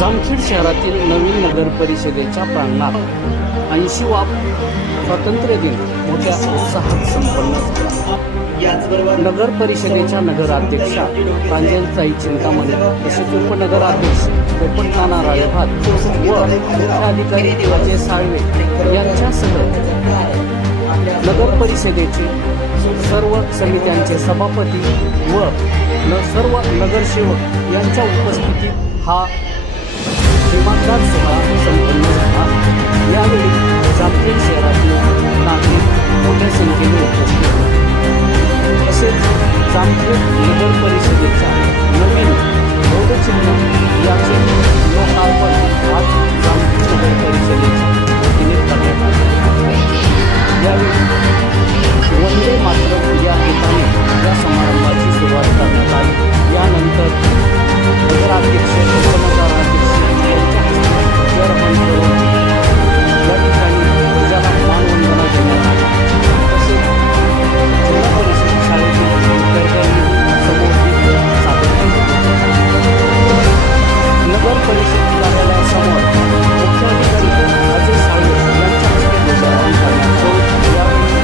जामखेड शहरातील नवीन नगर परिषदेच्या प्रांगणात 80वा स्वातंत्र्य दिन मोठ्या उत्साहात संपन्न झाला। नगर परिषदेच्या नगराध्यक्षा प्रांजलताई चिंतामणी तसेच उपनगराध्यक्ष पोपटनाना राळेभात व मुख्याधिकारी अजय साळवे यांच्यासह नगर परिषदेचे सर्व समित्यांचे सभापती व सर्व नगरसेवक यांच्या उपस्थितीत हा दिमागदार सोहळा संपन्न झाला। यावेळी जामखेड शहरातील नागरिक मोठ्या संख्येने उपस्थित होते। तसेच जामखेड नगर परिषदेच्या नवीन बोधचिन्ह याचे लोकार्पण आज जामखेड नगर परिषदेच्या वतीने करण्यात आले। यावेळी वंदे मातरम या गीताने या समारंभाची सुरुवात करण्यात आली। यानंतर नगराध्यक्ष उपनगराध्यक्ष यांच्या हस्ते ध्वजारोहण करून या ठिकाणी ध्वजाला मानवंदना देण्यात आली। तसेच जिल्हा परिषद शाळेतील विद्यार्थ्यांनी समोर गीत सादर केले। नगर परिषद कार्यालयासमोर मुख्याधिकारी अजय साळवे यांच्या हस्ते ध्वजारोहण करण्यात आले। यावेळी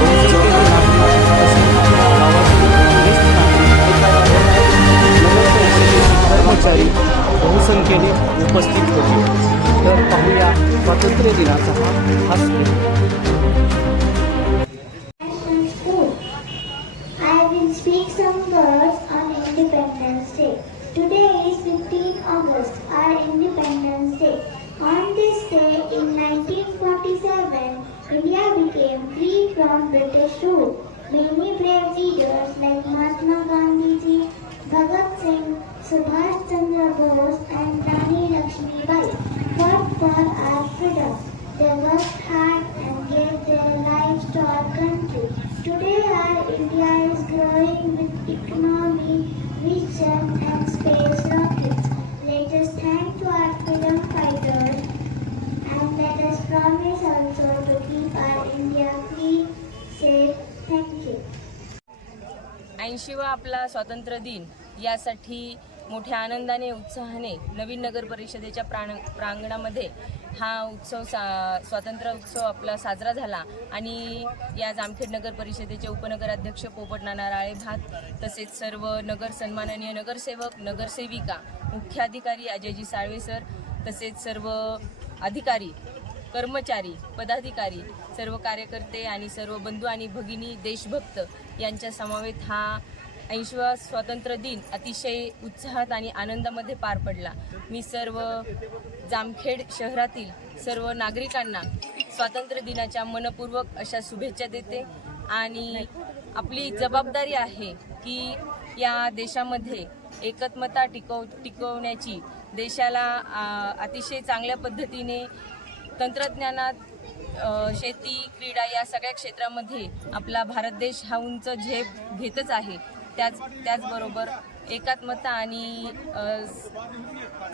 बहुसंख्येने नागरिक तसेच आपल्या गावातील ज्येष्ठ नागरिक नगर परिषदेचे कर्मचारी बहुसंख्येने उपस्थित होते। तर पाहूया स्वातंत्र्य दिनाचा हा video. I will speak some words on Independence Day. Today is 15 August, our Independence Day. On this day in 1947, India became free from British rule. Many brave leaders like Mahatma Gandhi, Bhagat Singh, Subhash Chandra Bose and Rani Lakshmibai fought for our freedom. They worked hard and gave their lives to our country. Today our India is growing with economy, vision and space rockets. Let us thank to our freedom fighters and let us promise also to keep our India free, safe. Thank you. 80वा आपला स्वातंत्र्य दिन यासाठी मोठ्या आनंदाने उत्साहाने नवीन नगर परिषदेच्या प्रांगणामध्ये हा उत्सव स्वातंत्र्य उत्सव आपला साजरा झाला। आणि या जामखेड नगर परिषदेचे उपनगराध्यक्ष पोपटनाना राळेभात तसेच सर्व नगर सन्माननीय नगरसेवक नगरसेविका मुख्याधिकारी अजयजी साळवे सर तसेच सर्व अधिकारी कर्मचारी पदाधिकारी सर्व कार्यकर्ते आणि सर्व बंधू आणि भगिनी देशभक्त यांच्या समवेत हा 80वा स्वातंत्र्य दिन अतिशय उत्साहात आणि आनंदामध्ये पार पडला। मी सर्व जामखेड शहरातील सर्व नागरिकांना स्वातंत्र्य दिनाच्या मनपूर्वक अशा शुभेच्छा देते। आणि आपली जबाबदारी आहे की या देशामध्ये एकत्मता टिकवण्याची, देशाला अतिशय चांगल्या पद्धतीने तंत्रज्ञानात शेती क्रीडा या सगळ्या क्षेत्रामध्ये आपला भारत देश हा उंच झेप घेतच आहे। त्याचबरोबर एकात्मता आणि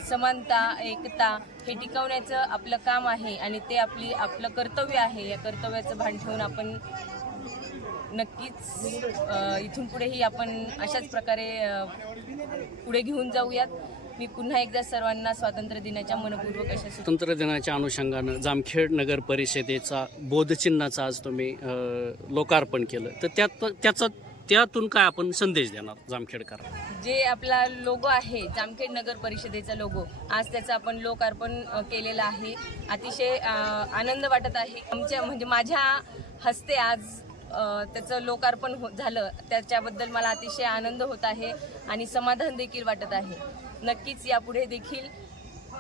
समानता एकता हे टिकवण्याचं आपलं काम आहे आणि ते आपलं कर्तव्य आहे। या कर्तव्याचं भान ठेवून आपण नक्कीच इथून पुढेही आपण अशाच प्रकारे पुढे घेऊन जाऊयात। मी पुन्हा एकदा सर्वांना स्वातंत्र्य दिनाच्या मनपूर्वक अशा स्वातंत्र्य दिनाच्या अनुषंगानं जामखेड नगर परिषदेचा बोधचिन्हाचा आज तुम्ही लोकार्पण केलं, तर त्यातून काय आपण संदेश देणार जामखेडकर? जे आपला लोगो आहे जामखेड नगर परिषदेचा लोगो, आज त्याचं आपण लोकार्पण केलेलं आहे। अतिशय आनंद वाटत आहे। म्हणजे माझ्या हस्ते आज त्याचं लोकार्पण झालं, त्याच्याबद्दल मला अतिशय आनंद होत आहे आणि समाधान देखील वाटत आहे। नक्कीच यापुढे देखील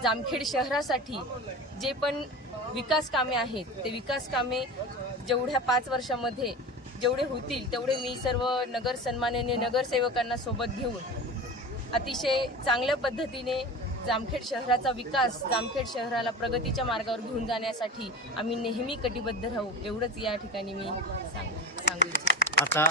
जामखेड शहरासाठी जे पण विकास कामे आहेत ते विकास कामे जेवढ्या 5 वर्षामध्ये जेवढे होतील तेवढे मी सर्व नगर सन्माननीय नगरसेवकांना सोबत घेऊन अतिशय चांगल्या पद्धतीने जामखेड शहराचा विकास, जामखेड शहराला प्रगतीच्या मार्गावर घेऊन जाण्यासाठी आम्ही नेहमी कटिबद्ध राहू, एवढंच या ठिकाणी मी सांगू इच्छिते। आता